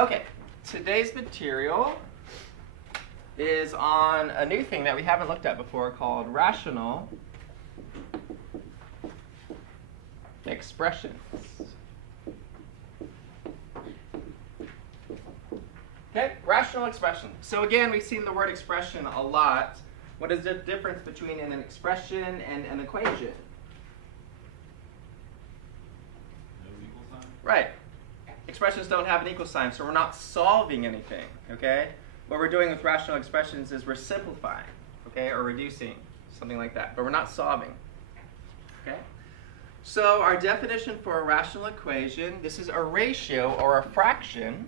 Okay, today's material is on a new thing that we haven't looked at before called rational expressions. Okay, rational expression. So again, we've seen the word expression a lot. What is the difference between an expression and an equation? No equal sign? Right. Expressions don't have an equal sign, so we're not solving anything, okay? What we're doing with rational expressions is we're simplifying, okay, or reducing, something like that, but we're not solving, okay? So our definition for a rational equation, this is a ratio or a fraction.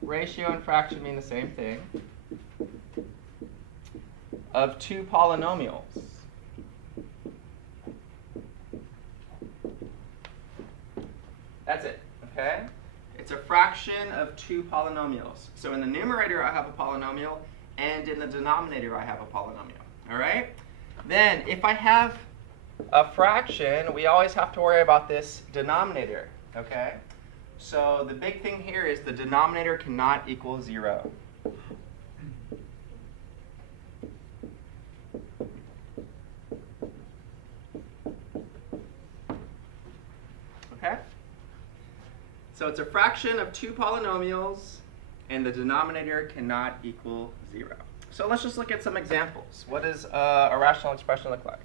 Ratio and fraction mean the same thing, of two polynomials. That's it, okay? It's a fraction of two polynomials. So in the numerator, I have a polynomial, and in the denominator, I have a polynomial, all right? Then, if I have a fraction, we always have to worry about this denominator, okay? So the big thing here is the denominator cannot equal 0. Okay? So it's a fraction of two polynomials, and the denominator cannot equal 0. So let's just look at some examples. What does a rational expression look like?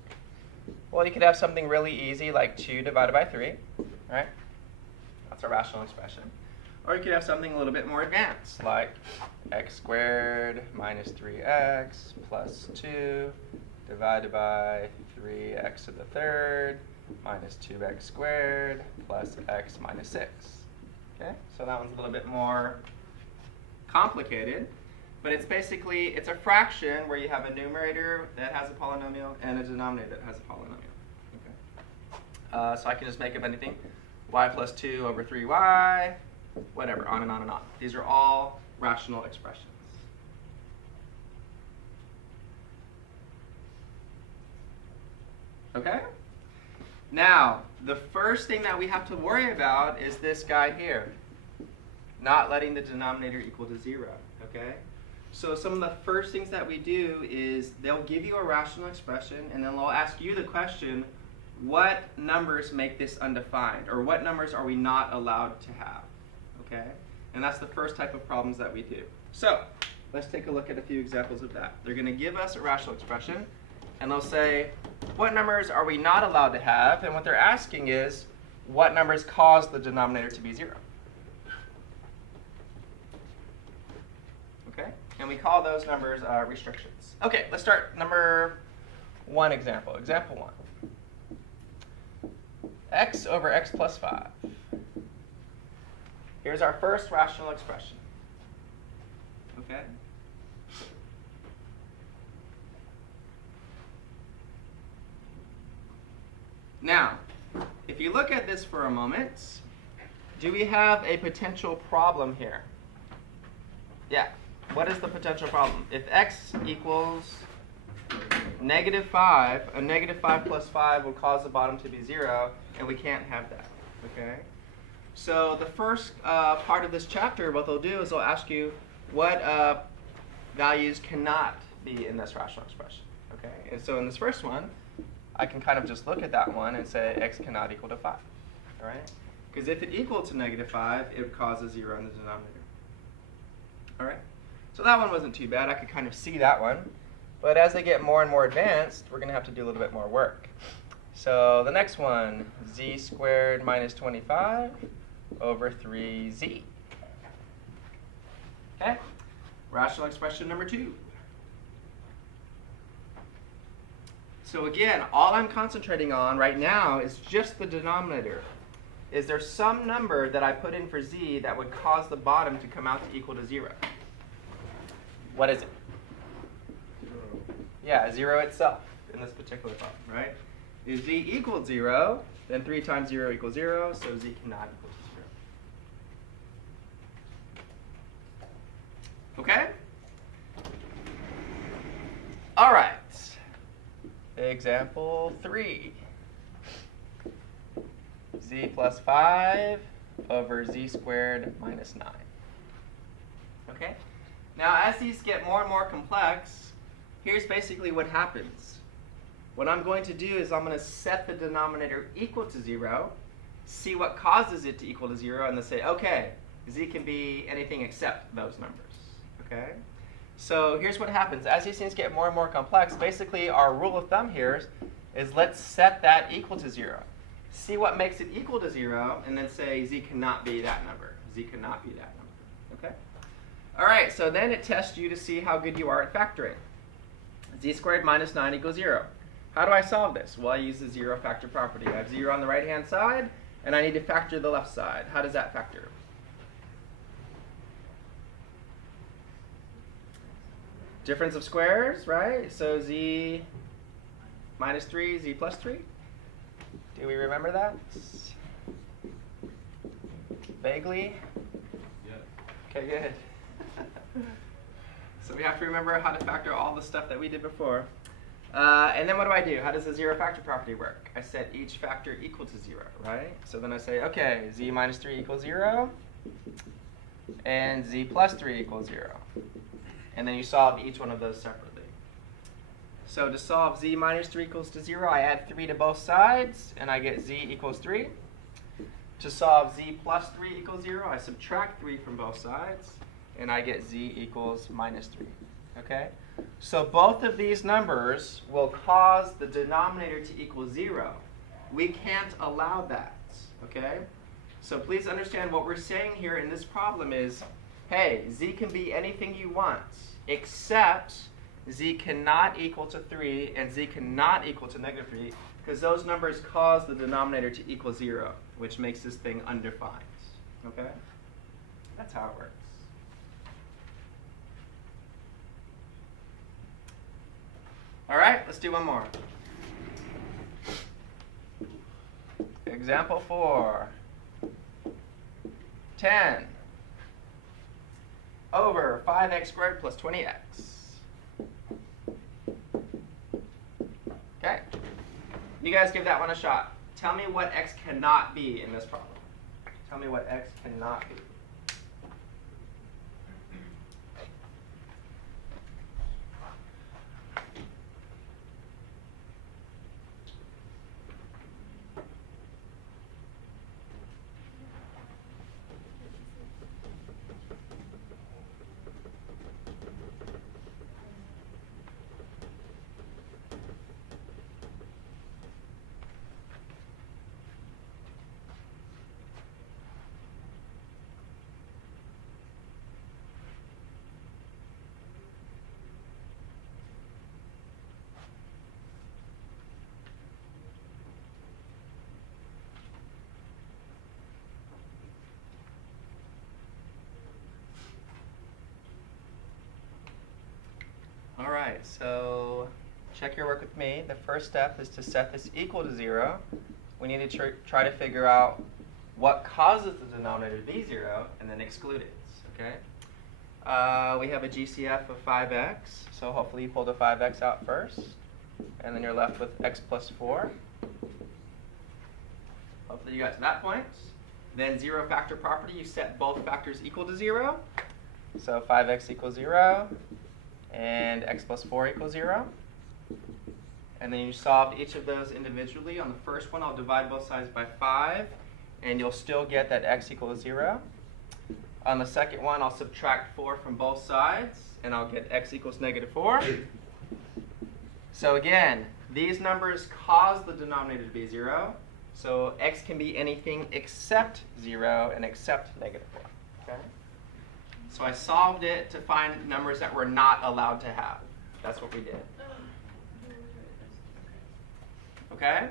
Well, you could have something really easy like 2 divided by 3, right? That's a rational expression. Or you could have something a little bit more advanced, like x squared minus 3x plus 2 divided by 3x to the third minus 2x squared plus x minus 6. Okay, so that one's a little bit more complicated, but it's basically, it's a fraction where you have a numerator that has a polynomial and a denominator that has a polynomial. Okay. So I can just make up anything. Y plus 2 over 3y, whatever, on and on and on. These are all rational expressions. Okay? Now, the first thing that we have to worry about is this guy here, not letting the denominator equal to 0, okay? So some of the first things that we do is they'll give you a rational expression, and then they'll ask you the question, what numbers make this undefined, or what numbers are we not allowed to have, okay? And that's the first type of problems that we do. So let's take a look at a few examples of that. They're going to give us a rational expression, and they'll say, what numbers are we not allowed to have? And what they're asking is, what numbers cause the denominator to be 0? Okay, and we call those numbers restrictions. Okay, let's start number 1 example. Example 1. X over x plus 5. Here's our first rational expression. Okay? Now, if you look at this for a moment, do we have a potential problem here? Yeah. What is the potential problem? If x equals -5, a -5 plus 5 will cause the bottom to be 0, and we can't have that, okay? So the first part of this chapter, what they'll do is they'll ask you what values cannot be in this rational expression, okay? And so in this first one, I can kind of just look at that one and say x cannot equal to 5, all right? Because if it equaled to -5, it would cause a 0 in the denominator, all right? So that one wasn't too bad. I could kind of see that one. But as they get more and more advanced, we're going to have to do a little bit more work. So the next one, z squared minus 25 over 3z. Okay? Rational expression number 2. So again, all I'm concentrating on right now is just the denominator. Is there some number that I put in for z that would cause the bottom to come out to equal to 0? What is it? 0. Yeah, 0 itself in this particular problem, right? If z equals 0, then 3 times 0 equals 0, so z cannot equal to 0. Okay? All right. Example 3. Z plus 5 over z squared minus 9. Okay? Now, as these get more and more complex, here's basically what happens. What I'm going to do is I'm going to set the denominator equal to 0, see what causes it to equal to 0, and then say, okay, z can be anything except those numbers. Okay? So here's what happens. As these things get more and more complex, basically our rule of thumb here is let's set that equal to 0. See what makes it equal to 0, and then say z cannot be that number. Z cannot be that number. Okay? All right, so then it tests you to see how good you are at factoring. Z squared minus 9 equals 0. How do I solve this? Well, I use the zero factor property. I have 0 on the right-hand side, and I need to factor the left side. How does that factor? Difference of squares, right? So z minus 3, z plus 3. Do we remember that? Vaguely? Yeah. Okay, good. So we have to remember how to factor all the stuff that we did before. And then what do? How does the zero factor property work? I set each factor equal to 0, right? So then I say, okay, z minus 3 equals 0, and z plus 3 equals 0. And then you solve each one of those separately. So to solve z minus 3 equals to 0, I add 3 to both sides, and I get z equals 3. To solve z plus 3 equals 0, I subtract 3 from both sides, and I get z equals minus 3. Okay? So both of these numbers will cause the denominator to equal 0. We can't allow that. Okay? So please understand what we're saying here in this problem is, hey, z can be anything you want, except z cannot equal to 3 and z cannot equal to negative 3, because those numbers cause the denominator to equal 0, which makes this thing undefined. Okay? That's how it works. All right, let's do one more. Example 4. 10 over 5x squared plus 20x. Okay? You guys give that one a shot. Tell me what x cannot be in this problem. Tell me what x cannot be. All right, so check your work with me. The first step is to set this equal to 0. We need to try to figure out what causes the denominator to be 0 and then exclude it. Okay? We have a GCF of 5x, so hopefully you pull the 5x out first, and then you're left with x plus 4. Hopefully you got to that point. Then zero factor property, you set both factors equal to 0. So 5x equals 0. And x plus 4 equals 0. And then you solve each of those individually. On the first one, I'll divide both sides by 5, and you'll still get that x equals 0. On the second one, I'll subtract 4 from both sides, and I'll get x equals negative 4. So again, these numbers cause the denominator to be 0. So x can be anything except 0 and except negative 4. Okay? So I solved it to find numbers that we're not allowed to have. That's what we did. Okay?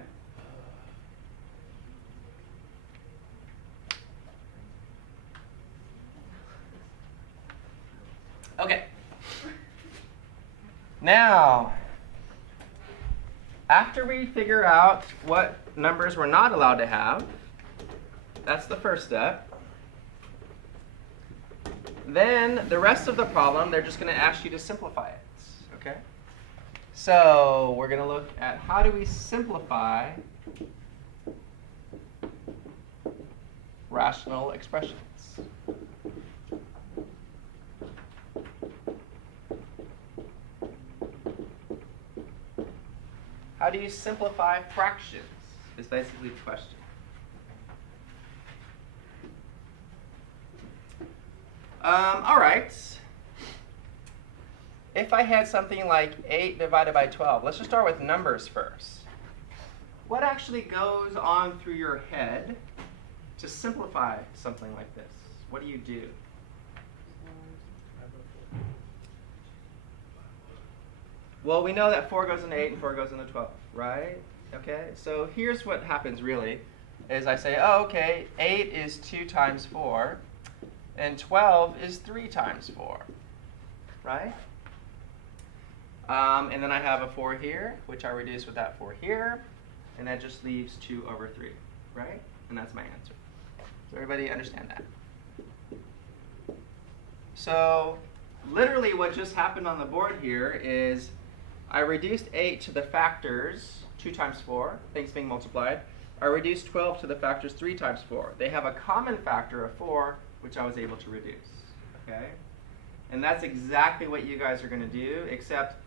Okay. Now, after we figure out what numbers we're not allowed to have, that's the first step. Then the rest of the problem, they're just going to ask you to simplify it. Okay? So we're going to look at how do we simplify rational expressions. How do you simplify fractions is basically the question. All right. If I had something like 8 divided by 12, let's just start with numbers first. What actually goes on through your head to simplify something like this? What do you do? Well, we know that 4 goes into 8 and 4 goes into 12, right? Okay, so here's what happens really, is I say, oh, okay, 8 is 2 times 4, and 12 is 3 times 4, right? And then I have a 4 here, which I reduce with that 4 here, and that just leaves 2 over 3, right? And that's my answer. Does everybody understand that? So literally what just happened on the board here is I reduced 8 to the factors 2 times 4, things being multiplied. I reduced 12 to the factors 3 times 4. They have a common factor of 4, which I was able to reduce. Okay? And that's exactly what you guys are going to do, except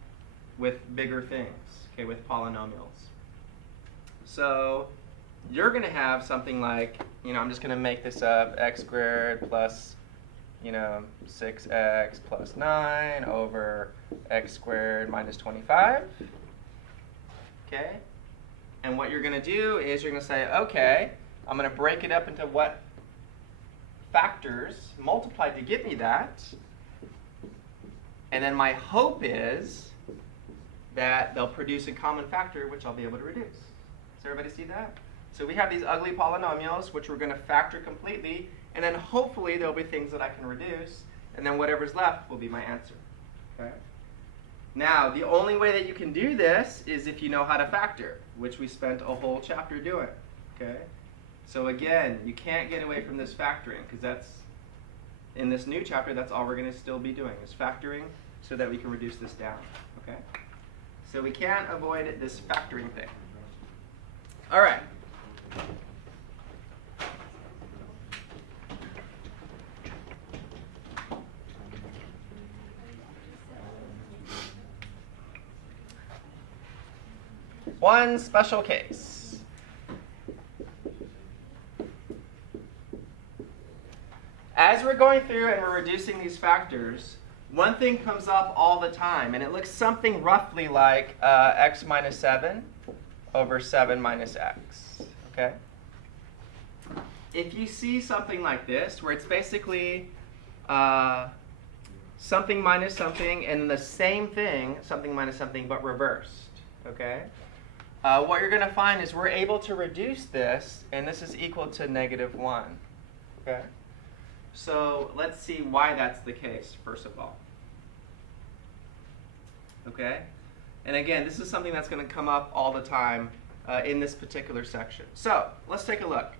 with bigger things, okay, with polynomials. So you're going to have something like, I'm just going to make this up, x squared plus 6x plus 9 over x squared minus 25. Okay? And what you're going to do is you're going to say, okay, I'm going to break it up into what factors multiplied to give me that. And then my hope is that they'll produce a common factor, which I'll be able to reduce. Does everybody see that? So we have these ugly polynomials, which we're going to factor completely. And then hopefully there'll be things that I can reduce, and then whatever's left will be my answer. Okay? Now, the only way that you can do this is if you know how to factor, which we spent a whole chapter doing. Okay? So again, you can't get away from this factoring, because that's, in this new chapter, that's all we're going to still be doing, is factoring so that we can reduce this down. Okay? So we can't avoid this factoring thing. All right. One special case. As we're going through and we're reducing these factors, one thing comes up all the time, and it looks something roughly like x minus 7 over 7 minus x. Okay? If you see something like this, where it's basically something minus something, and the same thing, something minus something, but reversed. Okay? What you're going to find is we're able to reduce this, and this is equal to -1. Okay? So let's see why that's the case, first of all. Okay? And again, this is something that's going to come up all the time in this particular section. So let's take a look.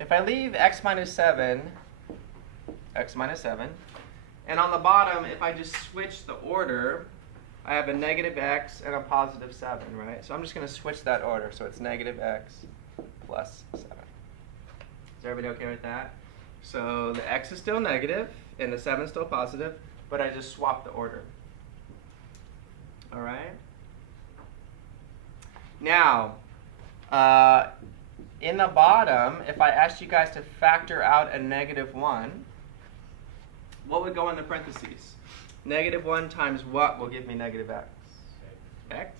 If I leave x minus 7, and on the bottom, if I just switch the order, I have a -x and a +7, right? So I'm just going to switch that order, so it's -x plus 7. Is everybody okay with that? So the x is still negative, and the 7 is still positive, but I just swapped the order. All right? Now, in the bottom, if I asked you guys to factor out a -1, what would go in the parentheses? -1 times what will give me -x? X.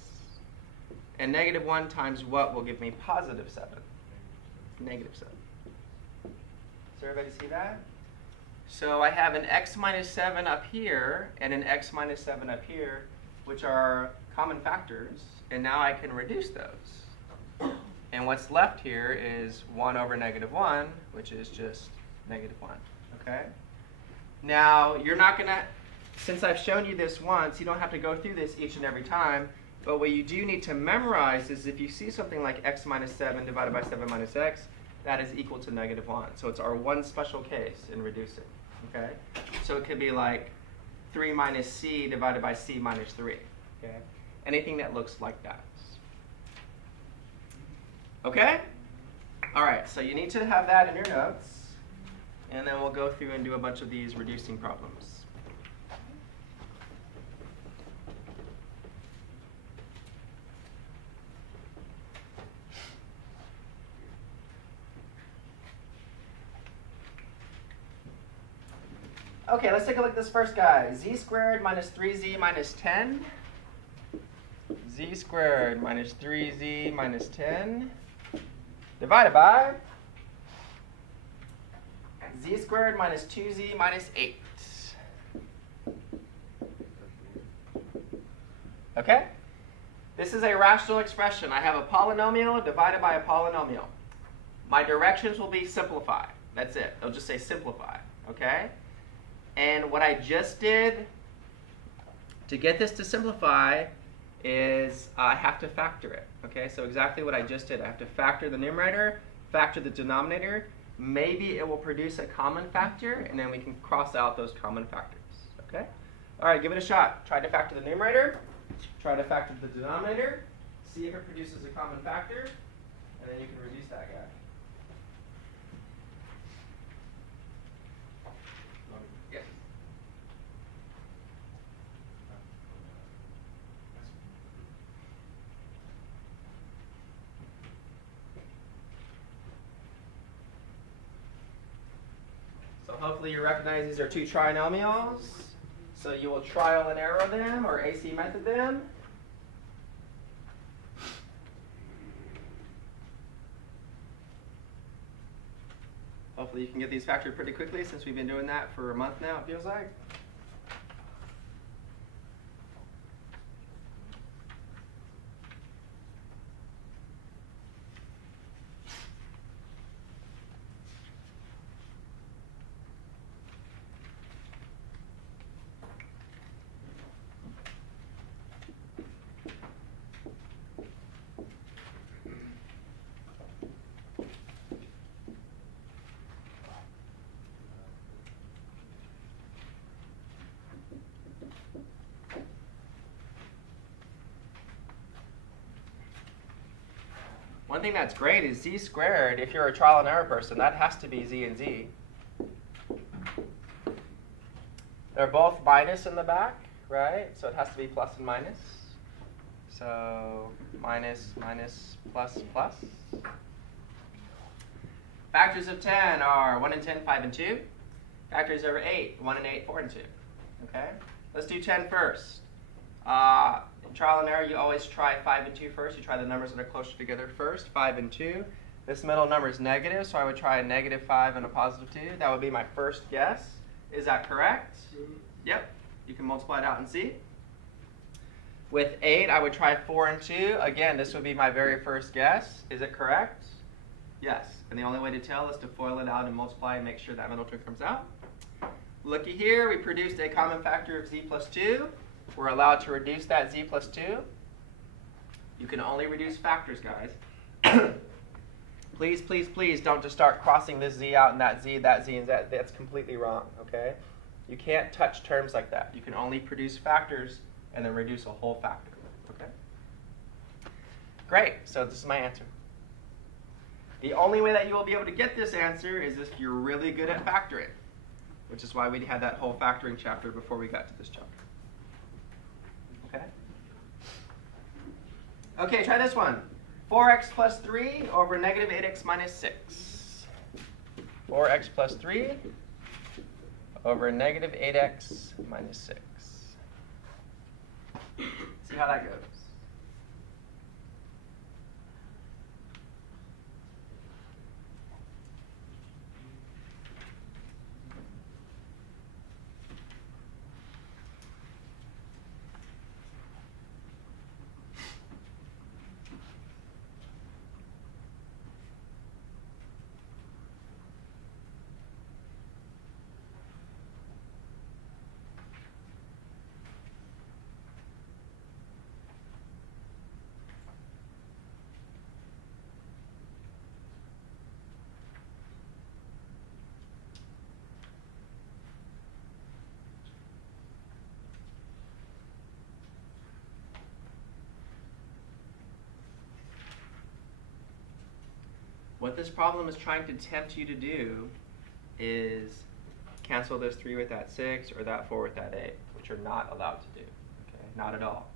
And -1 times what will give me +7? -7. Does everybody see that? So I have an x minus 7 up here and an x minus 7 up here, which are common factors, and now I can reduce those. And what's left here is 1 over -1, which is just -1. Okay? Now, you're not going to, since I've shown you this once, you don't have to go through this each and every time, but what you do need to memorize is if you see something like x minus 7 divided by 7 minus x, that is equal to -1. So it's our one special case in reducing. Okay? So it could be like 3 minus c divided by c minus 3. Okay? Anything that looks like that. Okay? All right, so you need to have that in your notes, and then we'll go through and do a bunch of these reducing problems. Okay, let's take a look at this first guy. Z squared minus 3z minus 10. Z squared minus 3z minus 10 divided by z squared minus 2z minus 8. Okay? This is a rational expression. I have a polynomial divided by a polynomial. My directions will be simplify. That's it. They'll just say simplify. Okay? And what I just did to get this to simplify is I have to factor it. Okay, so exactly what I just did. I have to factor the numerator, factor the denominator. Maybe it will produce a common factor, and then we can cross out those common factors. Okay? All right, give it a shot. Try to factor the numerator. Try to factor the denominator. See if it produces a common factor, and then you can reduce that guy. Yes. So hopefully you recognize these are two trinomials. So you will trial and error them or AC method them. Hopefully you can get these factored pretty quickly since we've been doing that for a month now, it feels like. One thing that's great is z squared, if you're a trial and error person, that has to be z and z. They're both minus in the back, right? So it has to be plus and minus. So minus, minus, plus, plus. Factors of 10 are 1 and 10, 5 and 2. Factors over 8, 1 and 8, 4 and 2. Okay? Let's do 10 first. In trial and error, you always try 5 and 2 first. You try the numbers that are closer together first, 5 and 2. This middle number is negative, so I would try a negative 5 and a positive 2. That would be my first guess. Is that correct? Yep. You can multiply it out and see. With 8, I would try 4 and 2. Again, this would be my very first guess. Is it correct? Yes. And the only way to tell is to FOIL it out and multiply and make sure that middle term comes out. Looky here, we produced a common factor of z plus 2. We're allowed to reduce that z plus 2. You can only reduce factors, guys. Please, please, please don't just start crossing this z out and that z, and that. That's completely wrong, okay? You can't touch terms like that. You can only produce factors and then reduce a whole factor, okay? Great, so this is my answer. The only way that you will be able to get this answer is if you're really good at factoring, which is why we had that whole factoring chapter before we got to this chapter. Okay? Okay, try this one. 4x plus 3 over negative 8x minus 6. 4x plus 3 over negative 8x minus 6. See how that goes. What this problem is trying to tempt you to do is cancel this 3 with that 6 or that 4 with that 8, which you're not allowed to do. Okay, not at all.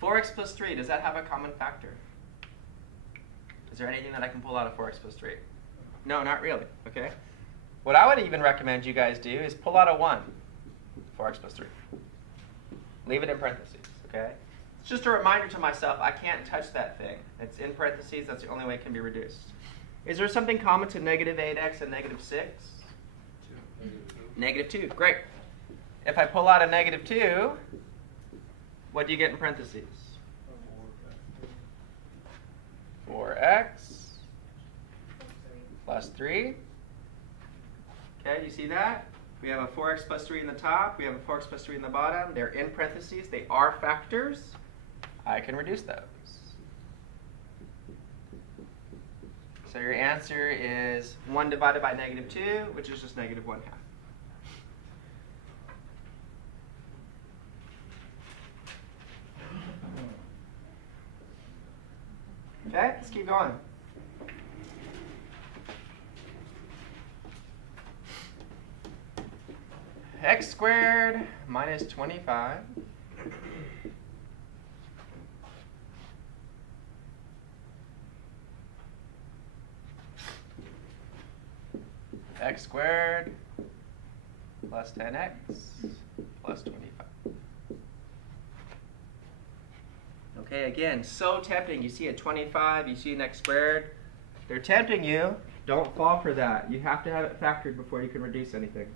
4x plus 3, does that have a common factor? Is there anything that I can pull out of 4x plus 3? No, not really. Okay. What I would even recommend you guys do is pull out a 1, 4x plus 3. Leave it in parentheses. Okay. It's just a reminder to myself, I can't touch that thing. It's in parentheses, that's the only way it can be reduced. Is there something common to negative 8x and negative 6? 2. Negative 2, great. If I pull out a negative 2, what do you get in parentheses? 4x plus 3. Okay, you see that? We have a 4x plus 3 in the top. We have a 4x plus 3 in the bottom. They're in parentheses. They are factors. I can reduce those. So your answer is 1 divided by negative 2, which is just negative 1/2. Okay, let's keep going. X squared minus 25 x squared plus 10x plus 25. Okay, again, so tempting. You see a 25, you see an x squared. They're tempting you. Don't fall for that. You have to have it factored before you can reduce anything.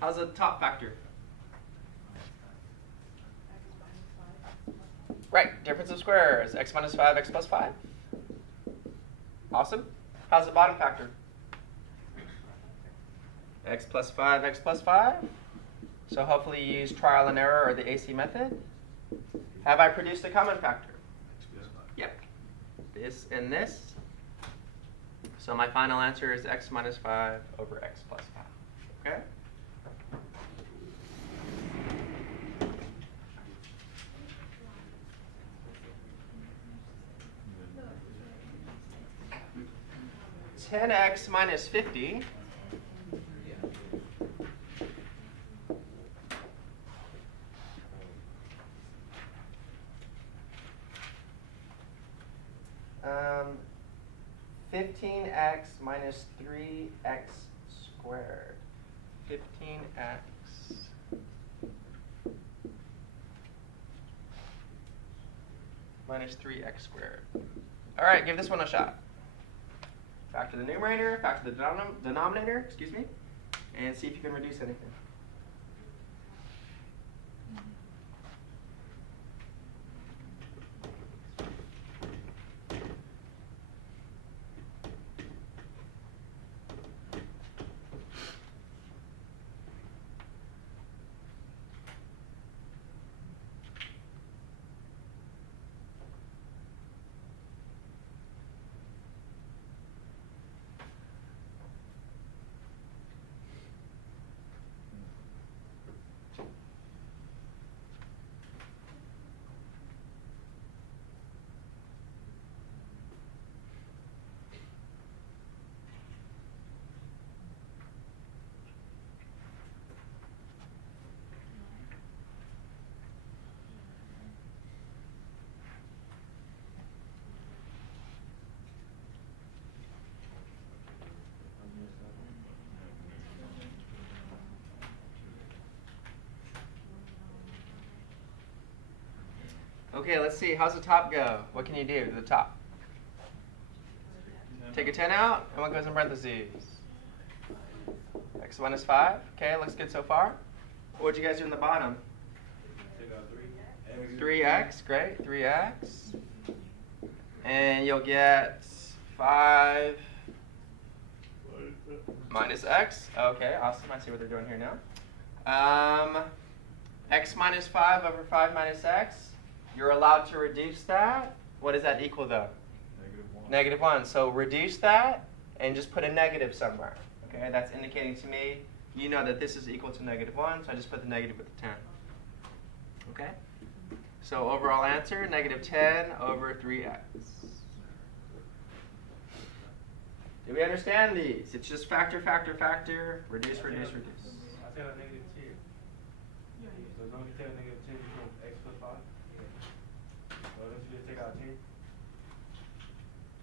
How's the top factor? Right, difference of squares, x minus 5, x plus 5. Awesome. How's the bottom factor? X plus 5, x plus 5. So hopefully you use trial and error or the AC method. Have I produced a common factor? Yep. This and this. So my final answer is x minus 5 over x plus 5. Okay? (10x minus 50) um, 15x minus 3x squared. 15x minus 3x squared. All right, give this one a shot. Factor the numerator, factor the denominator, excuse me, and see if you can reduce anything. Okay, let's see. How's the top go? What can you do to the top? Take a 10 out, and what goes in parentheses? X minus 5. Okay, looks good so far. What'd you guys do in the bottom? Take out 3x, great, 3x. And you'll get 5 minus x. Okay, awesome. I see what they're doing here now. X minus 5 over 5 minus x. You're allowed to reduce that. What does that equal, though? -1. -1. So reduce that and just put a negative somewhere. Okay, that's indicating to me you know that this is equal to -1, so I just put the negative with the 10. Okay? So overall answer, -10 over 3x. Do we understand these? It's just factor, factor, factor, reduce, reduce, reduce. I said a -10. So don't you take a -10 equals x plus 5? So don't you just take out 10?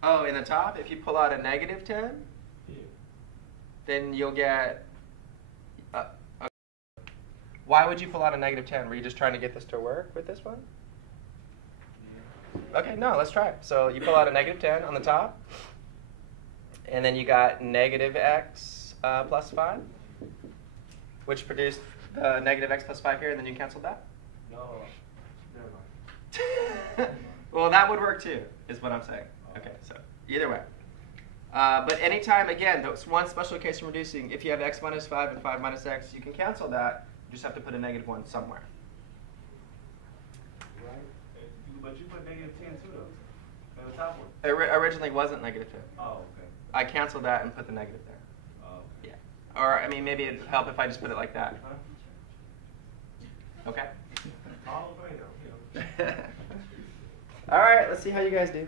Oh, in the top, if you pull out a -10, Yeah. then you'll get... Why would you pull out a -10? Were you just trying to get this to work with this one? Yeah. Okay, no, let's try it. So you pull out a -10 on the top, and then you got -x plus 5, which produced the -x plus 5 here, and then you canceled that? No. Never mind. Well, that would work too, is what I'm saying. Okay, so either way. But anytime, again, that's one special case from reducing. If you have x minus 5 and 5 minus x, you can cancel that. You just have to put a -1 somewhere. Right. But you put -10 too, though. On the top one. It originally wasn't -10. Oh, okay. I canceled that and put the negative there. Oh. Yeah. Or, I mean, maybe it'd help if I just put it like that. Huh? Okay? All the way, though. All right, let's see how you guys do.